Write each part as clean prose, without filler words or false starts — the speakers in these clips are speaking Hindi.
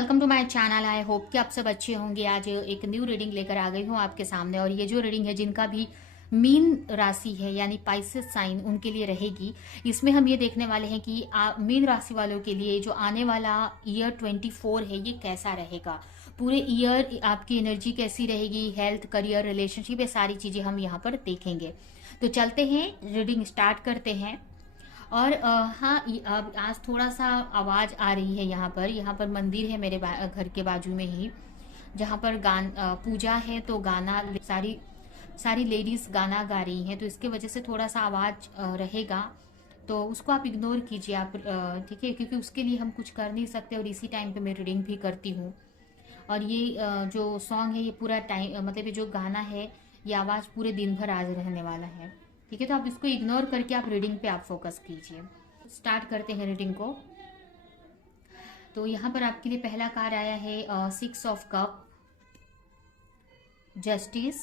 Welcome to my channel. I hope कि आप सब अच्छे होंगे। आज एक न्यू रीडिंग लेकर आ गई हूँ आपके सामने, और ये जो रीडिंग है जिनका भी मीन राशि है यानी पाइसेस साइन, उनके लिए रहेगी। इसमें हम ये देखने वाले हैं कि मीन राशि वालों के लिए जो आने वाला ईयर 24 है ये कैसा रहेगा। पूरे ईयर आपकी एनर्जी कैसी रहेगी, हेल्थ, करियर, रिलेशनशिप, ये सारी चीजें हम यहाँ पर देखेंगे। तो चलते हैं, रीडिंग स्टार्ट करते हैं। और हाँ, अब आज थोड़ा सा आवाज आ रही है। यहाँ पर मंदिर है मेरे घर के बाजू में ही, जहाँ पर पूजा है, तो गाना सारी सारी लेडीज गाना गा रही हैं, तो इसके वजह से थोड़ा सा आवाज रहेगा। तो उसको आप इग्नोर कीजिए आप, ठीक है, क्योंकि उसके लिए हम कुछ कर नहीं सकते, और इसी टाइम पे मैं रीडिंग भी करती हूँ। और ये जो सॉन्ग है ये पूरा टाइम, मतलब ये जो गाना है, ये आवाज पूरे दिन भर आज रहने वाला है। ठीक है, तो आप इसको इग्नोर करके आप रीडिंग पे आप फोकस कीजिए। स्टार्ट करते हैं रीडिंग को। तो यहाँ पर आपके लिए पहला कार्ड आया है 6 of cup, justice,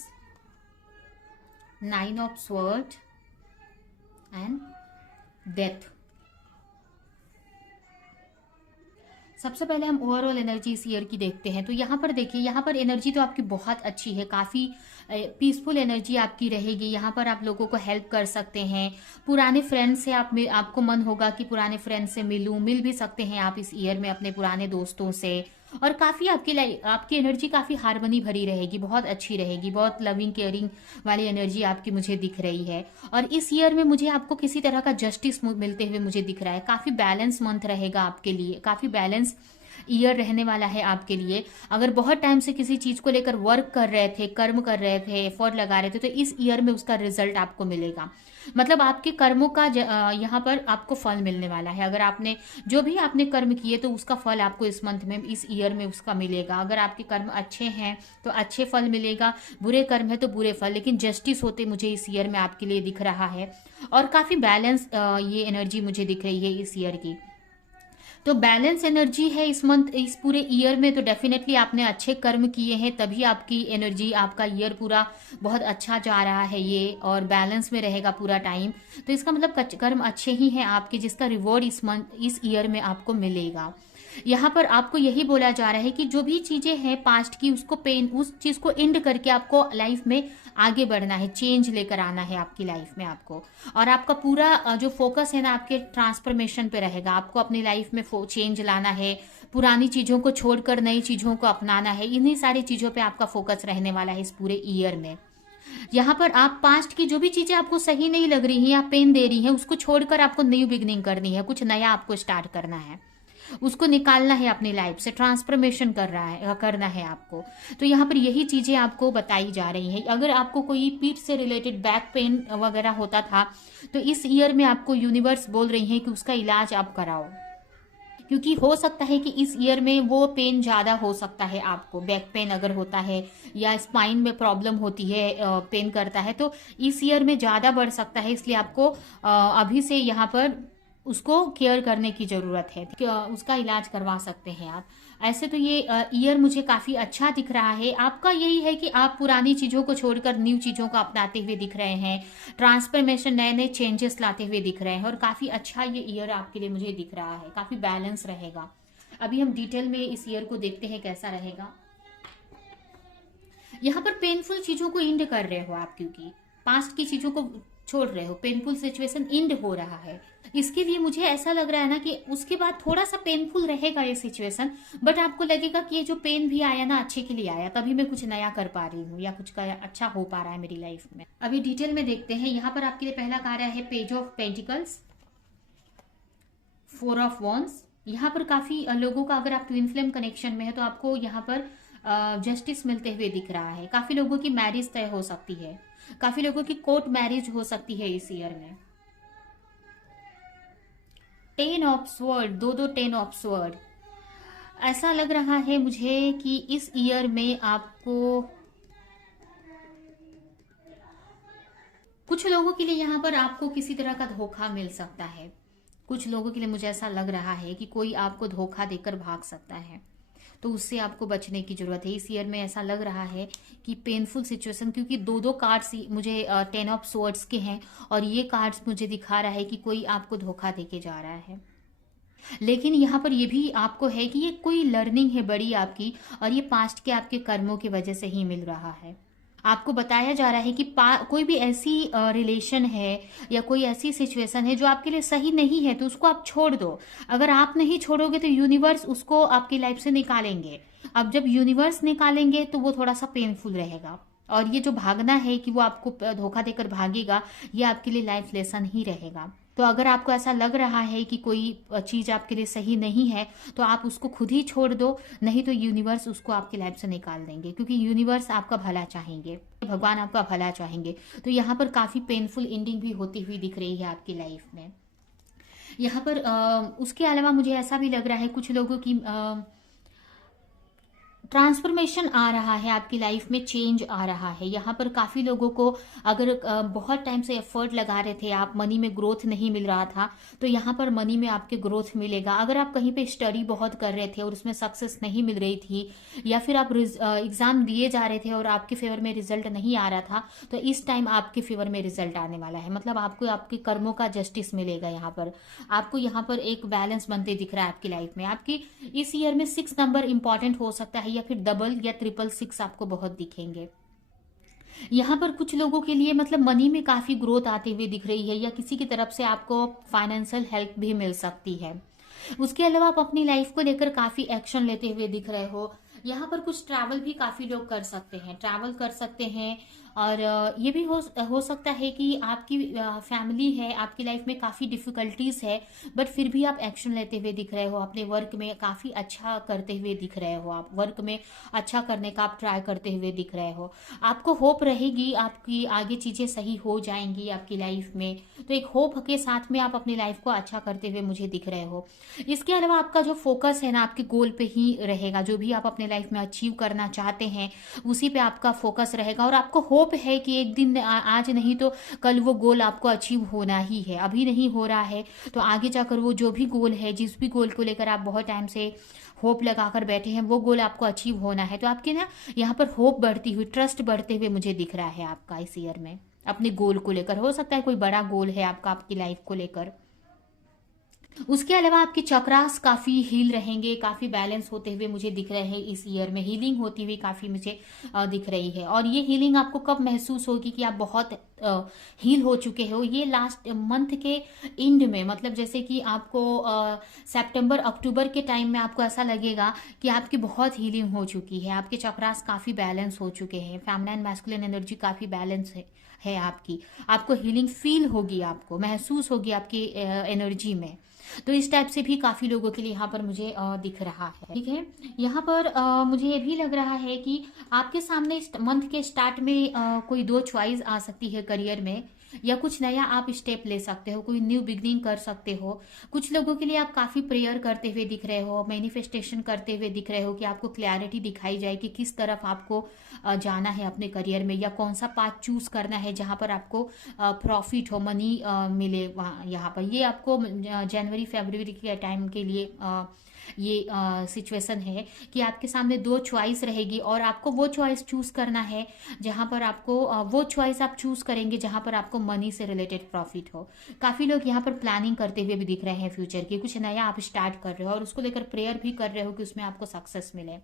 9 of sword and death. सबसे पहले हम ओवरऑल एनर्जी इस ईयर की देखते हैं। तो यहाँ पर देखिए, यहाँ पर एनर्जी तो आपकी बहुत अच्छी है, काफी पीसफुल एनर्जी आपकी रहेगी। यहाँ पर आप लोगों को हेल्प कर सकते हैं। पुराने फ्रेंड से आपको मन होगा कि पुराने फ्रेंड से मिल भी सकते हैं आप इस ईयर में अपने पुराने दोस्तों से। और काफी आपकी एनर्जी काफी हार्मनी भरी रहेगी, बहुत अच्छी रहेगी, बहुत लविंग केयरिंग वाली एनर्जी आपकी मुझे दिख रही है। और इस ईयर में मुझे आपको किसी तरह का जस्टिस मिलते हुए मुझे दिख रहा है। काफी बैलेंस मंथ रहेगा आपके लिए, काफी बैलेंस ईयर रहने वाला है आपके लिए। अगर बहुत टाइम से किसी चीज को लेकर वर्क कर रहे थे, कर्म कर रहे थे, एफर्ट लगा रहे थे, तो इस ईयर में उसका रिजल्ट आपको मिलेगा। मतलब आपके कर्मों का यहाँ पर आपको फल मिलने वाला है। अगर आपने जो भी आपने कर्म किए तो उसका फल आपको इस मंथ में, इस ईयर में उसका मिलेगा। अगर आपके कर्म अच्छे हैं तो अच्छे फल मिलेगा, बुरे कर्म है तो बुरे फल, लेकिन जस्टिस होते मुझे इस ईयर में आपके लिए दिख रहा है। और काफी बैलेंस ये एनर्जी मुझे दिख रही है इस ईयर की। तो बैलेंस एनर्जी है इस मंथ, इस पूरे ईयर में। तो डेफिनेटली आपने अच्छे कर्म किए हैं, तभी आपकी एनर्जी, आपका ईयर पूरा बहुत अच्छा जा रहा है ये, और बैलेंस में रहेगा पूरा टाइम। तो इसका मतलब कर्म अच्छे ही हैं आपके, जिसका रिवॉर्ड इस मंथ, इस ईयर में आपको मिलेगा। यहाँ पर आपको यही बोला जा रहा है कि जो भी चीजें हैं पास्ट की, उसको उस चीज को एंड करके आपको लाइफ में आगे बढ़ना है, चेंज लेकर आना है आपकी लाइफ में आपको। और आपका पूरा जो फोकस है ना आपके ट्रांसफॉर्मेशन पे रहेगा। आपको अपनी लाइफ में चेंज लाना है, पुरानी चीजों को छोड़कर नई चीजों को अपनाना है। इन्हीं सारी चीजों पे आपका फोकस रहने वाला है इस पूरे ईयर में। यहाँ पर आप पास्ट की जो भी चीजें आपको सही नहीं लग रही हैं या पेन दे रही हैं, उसको छोड़कर आपको न्यू बिगनिंग करनी है, कुछ नया आपको स्टार्ट करना है, उसको निकालना है अपनी लाइफ से, ट्रांसफॉर्मेशन करना है आपको। तो यहाँ पर यही चीजें आपको बताई जा रही हैं। अगर आपको कोई पीठ से रिलेटेड बैक पेन वगैरह होता था, तो इस ईयर में आपको यूनिवर्स बोल रही है कि उसका इलाज आप कराओ, क्योंकि हो सकता है कि इस ईयर में वो पेन ज्यादा हो सकता है आपको। बैक पेन अगर होता है या स्पाइन में प्रॉब्लम होती है, पेन करता है, तो इस ईयर में ज्यादा बढ़ सकता है। इसलिए आपको अभी से यहाँ पर उसको केयर करने की जरूरत है, उसका इलाज करवा सकते हैं आप। ऐसे तो ये ईयर मुझे काफी अच्छा दिख रहा है आपका। यही है कि आप पुरानी चीजों को छोड़कर न्यू चीजों को अपनाते हुए दिख रहे हैं, ट्रांसफॉर्मेशन, नए नए चेंजेस लाते हुए दिख रहे हैं। और काफी अच्छा ये ईयर आपके लिए मुझे दिख रहा है, काफी बैलेंस रहेगा। अभी हम डिटेल में इस ईयर को देखते हैं कैसा रहेगा। यहाँ पर पेनफुल चीजों को इंड कर रहे हो आप, क्योंकि पास्ट की चीजों को छोड़ रहे हो, पेनफुल सिचुएशन इंड हो रहा है। इसके लिए मुझे ऐसा लग रहा है ना कि उसके बाद थोड़ा सा पेनफुल रहेगा ये सिचुएशन, बट आपको लगेगा कि ये जो पेन भी आया ना अच्छे के लिए आया, तभी मैं कुछ नया कर पा रही हूँ या कुछ का अच्छा हो पा रहा है मेरी लाइफ में। अभी डिटेल में देखते हैं। यहाँ पर आपके लिए पहला कार्य है page of pentacles, 4 of wands. यहाँ पर काफी लोगों का, अगर आप ट्विन फ्लेम कनेक्शन में है तो आपको यहाँ पर जस्टिस मिलते हुए दिख रहा है। काफी लोगों की मैरिज तय हो सकती है, काफी लोगों की कोर्ट मैरिज हो सकती है इस ईयर में। 10 ऑफ स्वॉर्ड, दो 10 ऑफ स्वॉर्ड। ऐसा लग रहा है मुझे कि इस ईयर में आपको, कुछ लोगों के लिए यहाँ पर आपको किसी तरह का धोखा मिल सकता है। कुछ लोगों के लिए मुझे ऐसा लग रहा है कि कोई आपको धोखा देकर भाग सकता है, तो उससे आपको बचने की जरूरत है। इस ईयर में ऐसा लग रहा है कि पेनफुल सिचुएशन, क्योंकि दो कार्ड्स मुझे 10 ऑफ स्वॉर्ड्स के हैं, और ये कार्ड्स मुझे दिखा रहा है कि कोई आपको धोखा देके जा रहा है। लेकिन यहाँ पर ये भी आपको है कि ये कोई लर्निंग है बड़ी आपकी, और ये पास्ट के आपके कर्मों की वजह से ही मिल रहा है। आपको बताया जा रहा है कि कोई भी ऐसी रिलेशन है या कोई ऐसी सिचुएशन है जो आपके लिए सही नहीं है, तो उसको आप छोड़ दो। अगर आप नहीं छोड़ोगे तो यूनिवर्स उसको आपकी लाइफ से निकालेंगे। अब जब यूनिवर्स निकालेंगे तो वो थोड़ा सा पेनफुल रहेगा, और ये जो भागना है कि वो आपको धोखा देकर भागेगा, ये आपके लिए लाइफ लेसन ही रहेगा। तो अगर आपको ऐसा लग रहा है कि कोई चीज आपके लिए सही नहीं है, तो आप उसको खुद ही छोड़ दो, नहीं तो यूनिवर्स उसको आपकी लाइफ से निकाल देंगे, क्योंकि यूनिवर्स आपका भला चाहेंगे, भगवान आपका भला चाहेंगे। तो यहाँ पर काफी पेनफुल एंडिंग भी होती हुई दिख रही है आपकी लाइफ में। यहाँ पर उसके अलावा मुझे ऐसा भी लग रहा है कुछ लोगों की ट्रांसफॉर्मेशन आ रहा है आपकी लाइफ में, चेंज आ रहा है। यहाँ पर काफी लोगों को अगर बहुत टाइम से एफर्ट लगा रहे थे आप, मनी में ग्रोथ नहीं मिल रहा था, तो यहाँ पर मनी में आपके ग्रोथ मिलेगा। अगर आप कहीं पे स्टडी बहुत कर रहे थे और उसमें सक्सेस नहीं मिल रही थी, या फिर आप एग्जाम दिए जा रहे थे और आपके फेवर में रिजल्ट नहीं आ रहा था, तो इस टाइम आपके फेवर में रिजल्ट आने वाला है। मतलब आपको आपके कर्मों का जस्टिस मिलेगा। यहाँ पर आपको यहाँ पर एक बैलेंस बनते दिख रहा है आपकी लाइफ में। आपकी इस ईयर में 6 नंबर इंपॉर्टेंट हो सकता है, या फिर डबल या ट्रिपल 6 आपको बहुत दिखेंगे। यहाँ पर कुछ लोगों के लिए मतलब मनी में काफी ग्रोथ आते हुए दिख रही है, या किसी की तरफ से आपको फाइनेंशियल हेल्प भी मिल सकती है। उसके अलावा आप अपनी लाइफ को लेकर काफी एक्शन लेते हुए दिख रहे हो। यहाँ पर कुछ ट्रैवल भी काफी लोग कर सकते हैं, ट्रैवल कर सकते हैं। और ये भी हो सकता है कि आपकी फैमिली है, आपकी लाइफ में काफ़ी डिफिकल्टीज है, बट फिर भी आप एक्शन लेते हुए दिख रहे हो। अपने वर्क में काफ़ी अच्छा करते हुए दिख रहे हो, आप वर्क में अच्छा करने का आप ट्राई करते हुए दिख रहे हो। आपको होप रहेगी आपकी आगे चीज़ें सही हो जाएंगी आपकी लाइफ में, तो एक होप के साथ में आप अपनी लाइफ को अच्छा करते हुए मुझे दिख रहे हो। इसके अलावा आपका जो फोकस है ना, आपके गोल पे ही रहेगा। जो भी आप अपने लाइफ में अचीव करना चाहते हैं उसी पे आपका फोकस रहेगा, और आपको होप है कि एक दिन आज नहीं तो कल वो गोल आपको अचीव होना ही है। अभी नहीं हो रहा है तो आगे जाकर वो जो भी गोल है, जिस भी गोल को लेकर आप बहुत टाइम से होप लगाकर बैठे हैं, वो गोल आपको अचीव होना है। तो आपके ना यहाँ पर होप बढ़ती हुई, ट्रस्ट बढ़ते हुए मुझे दिख रहा है आपका इस ईयर में अपने गोल को लेकर। हो सकता है कोई बड़ा गोल है आपका आपकी लाइफ को लेकर। उसके अलावा आपके चक्रास काफी हील रहेंगे, काफी बैलेंस होते हुए मुझे दिख रहे हैं इस ईयर में। हीलिंग होती हुई काफी मुझे दिख रही है। और ये हीलिंग आपको कब महसूस होगी कि आप बहुत हील हो चुके हो? ये लास्ट मंथ के एंड में, मतलब जैसे कि आपको सितंबर अक्टूबर के टाइम में आपको ऐसा लगेगा कि आपकी बहुत हीलिंग हो चुकी है, आपके चक्रास काफी बैलेंस हो चुके हैं, फेमिनिन मैस्कुलिन एनर्जी काफी बैलेंस है आपकी। आपको हीलिंग फील होगी, आपको महसूस होगी आपकी एनर्जी में। तो इस टाइप से भी काफी लोगों के लिए यहाँ पर मुझे दिख रहा है। ठीक है, यहाँ पर मुझे ये भी लग रहा है कि आपके सामने मंथ के स्टार्ट में कोई 2 चॉइस आ सकती है करियर में, या कुछ नया आप स्टेप ले सकते हो, कोई न्यू बिगनिंग कर सकते हो। कुछ लोगों के लिए आप काफी प्रेयर करते हुए दिख रहे हो, मैनिफेस्टेशन करते हुए दिख रहे हो कि आपको क्लैरिटी दिखाई जाए कि किस तरफ आपको जाना है अपने करियर में, या कौन सा पाथ चूज करना है जहां पर आपको प्रॉफिट हो, मनी मिले। वहाँ यहाँ पर ये आपको जनवरी फरवरी के टाइम के लिए ये सिचुएशन है कि आपके सामने 2 चॉइस रहेगी, और आपको वो चॉइस चूज करना है जहां पर आपको वो चॉइस आप चूज करेंगे जहां पर आपको मनी से रिलेटेड प्रॉफिट हो। काफी लोग यहाँ पर प्लानिंग करते हुए भी दिख रहे हैं फ्यूचर की, कुछ नया आप स्टार्ट कर रहे हो और उसको लेकर प्रेयर भी कर रहे हो कि उसमें आपको सक्सेस मिले।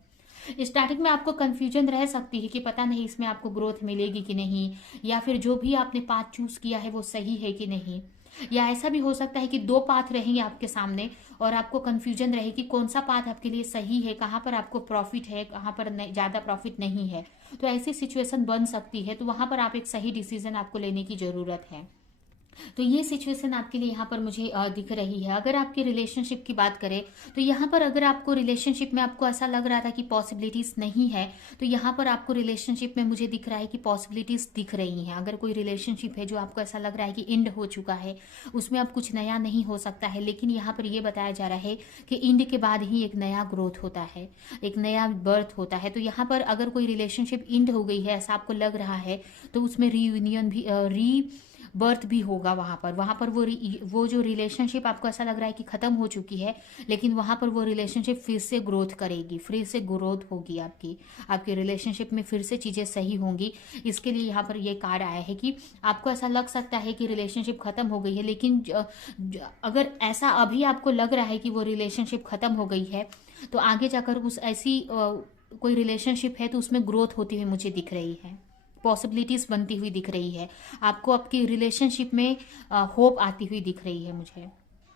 स्टार्टिंग में आपको कंफ्यूजन रह सकती है कि पता नहीं इसमें आपको ग्रोथ मिलेगी कि नहीं, या फिर जो भी आपने पाथ चूज किया है वो सही है कि नहीं। या ऐसा भी हो सकता है कि 2 पाथ रहेंगे आपके सामने और आपको कंफ्यूजन रहे कि कौन सा पाथ आपके लिए सही है, कहाँ पर आपको प्रॉफिट है, कहाँ पर ज्यादा प्रॉफिट नहीं है। तो ऐसी सिचुएशन बन सकती है, तो वहां पर आप एक सही डिसीजन आपको लेने की जरूरत है। तो ये सिचुएशन आपके लिए यहाँ पर मुझे दिख रही है। अगर आपके रिलेशनशिप की बात करें तो यहाँ पर अगर आपको रिलेशनशिप में आपको ऐसा लग रहा था कि पॉसिबिलिटीज नहीं है, तो यहाँ पर आपको रिलेशनशिप में मुझे दिख रहा है कि पॉसिबिलिटीज दिख रही हैं। अगर कोई रिलेशनशिप है जो आपको ऐसा लग रहा है कि एंड हो चुका है, उसमें अब कुछ नया नहीं हो सकता है, लेकिन यहाँ पर यह बताया जा रहा है कि एंड के बाद ही एक नया ग्रोथ होता है, एक नया बर्थ होता है। तो यहाँ पर अगर कोई रिलेशनशिप एंड हो गई है ऐसा आपको लग रहा है, तो उसमें रीयूनियन भी बर्थ भी होगा वहां पर वो जो रिलेशनशिप आपको ऐसा लग रहा है कि खत्म हो चुकी है, लेकिन वहां पर वो रिलेशनशिप फिर से ग्रोथ करेगी, फिर से ग्रोथ होगी आपकी, आपके रिलेशनशिप में फिर से चीजें सही होंगी। इसके लिए यहाँ पर ये कार्ड आया है कि आपको ऐसा लग सकता है कि रिलेशनशिप खत्म हो गई है, लेकिन अगर ऐसा अभी आपको लग रहा है कि वो रिलेशनशिप खत्म हो गई है, तो आगे जाकर उस ऐसी कोई रिलेशनशिप है तो उसमें ग्रोथ होती हुई मुझे दिख रही है, पॉसिबिलिटीज बनती हुई दिख रही है। आपको आपकी रिलेशनशिप में होप आती हुई दिख रही है मुझे,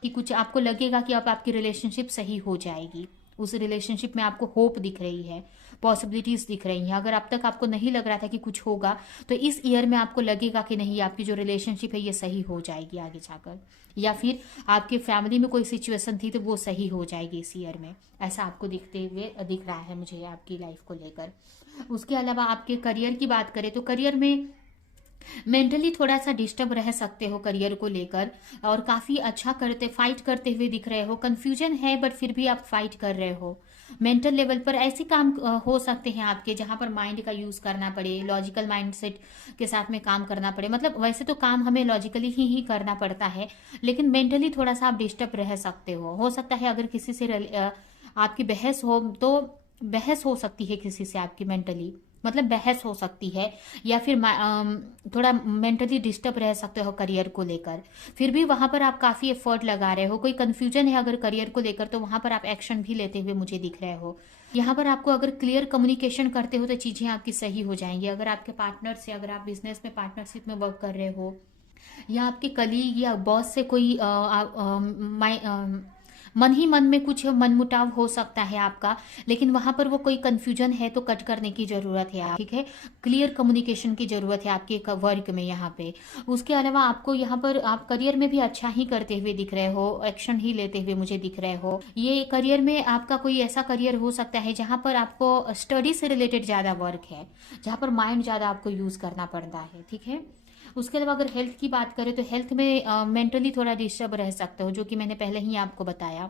कि कुछ आपको लगेगा कि अब आपकी रिलेशनशिप सही हो जाएगी, उस रिलेशनशिप में आपको होप दिख रही है, पॉसिबिलिटीज दिख रही हैं। अगर अब तक आपको नहीं लग रहा था कि कुछ होगा, तो इस ईयर में आपको लगेगा कि नहीं, आपकी जो रिलेशनशिप है ये सही हो जाएगी आगे जाकर, या फिर आपके फैमिली में कोई सिचुएशन थी तो वो सही हो जाएगी इस ईयर में, ऐसा आपको दिखते हुए दिख रहा है मुझे आपकी लाइफ को लेकर। उसके अलावा आपके करियर की बात करें तो करियर में मेंटली थोड़ा सा डिस्टर्ब रह सकते हो करियर को लेकर, और काफी अच्छा फाइट करते हुए दिख रहे हो, कंफ्यूजन है बट फिर भी आप फाइट कर रहे हो। मेंटल लेवल पर ऐसे काम हो सकते हैं आपके जहां पर माइंड का यूज करना पड़े, लॉजिकल माइंडसेट के साथ में काम करना पड़े। मतलब वैसे तो काम हमें लॉजिकली ही करना पड़ता है, लेकिन मेंटली थोड़ा सा आप डिस्टर्ब रह सकते हो सकता है अगर किसी से आपकी बहस हो तो बहस हो सकती है किसी से आपकी, मेंटली मतलब बहस हो सकती है, या फिर थोड़ा मेंटली डिस्टर्ब रह सकते हो करियर को लेकर। फिर भी वहां पर आप काफी एफर्ट लगा रहे हो, कोई कंफ्यूजन है अगर करियर को लेकर तो वहां पर आप एक्शन भी लेते हुए मुझे दिख रहे हो। यहाँ पर आपको अगर क्लियर कम्युनिकेशन करते हो तो चीजें आपकी सही हो जाएंगी। अगर आपके पार्टनर से, अगर आप बिजनेस में पार्टनरशिप में वर्क कर रहे हो, या आपके कलीग या बॉस से कोई मन ही मन में कुछ मनमुटाव हो सकता है आपका, लेकिन वहां पर वो कोई कंफ्यूजन है तो कट करने की जरूरत है, ठीक है, क्लियर कम्युनिकेशन की जरूरत है आपके वर्क में यहाँ पे। उसके अलावा आपको यहाँ पर आप करियर में भी अच्छा ही करते हुए दिख रहे हो, एक्शन ही लेते हुए मुझे दिख रहे हो। ये करियर में आपका कोई ऐसा करियर हो सकता है जहां पर आपको स्टडी से रिलेटेड ज्यादा वर्क है, जहां पर माइंड ज्यादा आपको यूज करना पड़ता है, ठीक है। उसके अलावा अगर हेल्थ की बात करें तो हेल्थ में मेंटली थोड़ा डिस्टर्ब रह सकते हो, जो कि मैंने पहले ही आपको बताया।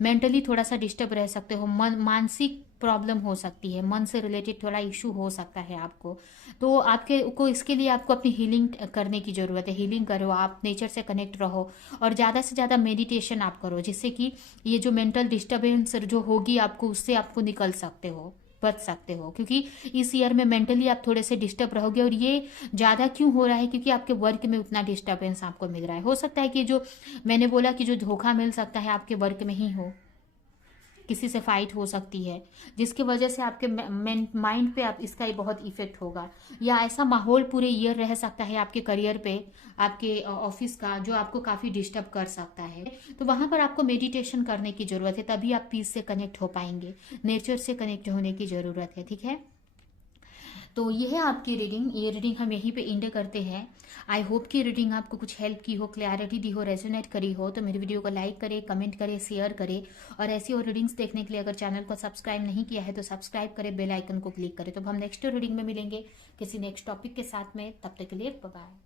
मेंटली थोड़ा सा डिस्टर्ब रह सकते हो, मानसिक प्रॉब्लम हो सकती है, मन से रिलेटेड थोड़ा इशू हो सकता है आपको। तो आपके को इसके लिए आपको अपनी हीलिंग करने की जरूरत है। हीलिंग करो, आप नेचर से कनेक्ट रहो, और ज़्यादा से ज़्यादा मेडिटेशन आप करो, जिससे कि ये जो मेंटल डिस्टर्बेंस जो होगी आपको, उससे आपको निकल सकते हो, बच सकते हो। क्योंकि इस ईयर में मेंटली आप थोड़े से डिस्टर्ब रहोगे, और ये ज़्यादा क्यों हो रहा है, क्योंकि आपके वर्क में उतना डिस्टर्बेंस आपको मिल रहा है। हो सकता है कि जो मैंने बोला कि जो धोखा मिल सकता है आपके वर्क में ही हो, किसी से फाइट हो सकती है, जिसकी वजह से आपके माइंड पे आप इसका ही बहुत इफेक्ट होगा, या ऐसा माहौल पूरे ईयर रह सकता है आपके करियर पे, आपके ऑफिस का, जो आपको काफी डिस्टर्ब कर सकता है। तो वहां पर आपको मेडिटेशन करने की जरूरत है, तभी आप पीस से कनेक्ट हो पाएंगे, नेचर से कनेक्ट होने की जरूरत है, ठीक है। तो ये है आपकी रीडिंग, ये रीडिंग हम यहीं पे एंड करते हैं। आई होप कि रीडिंग आपको कुछ हेल्प की हो, क्लैरिटी दी हो, रेजोनेट करी हो। तो मेरी वीडियो को लाइक करें, कमेंट करें, शेयर करें, और ऐसी और रीडिंग्स देखने के लिए अगर चैनल को सब्सक्राइब नहीं किया है तो सब्सक्राइब करें, बेल आइकन को क्लिक करें। तो हम नेक्स्ट रीडिंग में मिलेंगे किसी नेक्स्ट टॉपिक के साथ में, तब तक के लिए बाय बाय।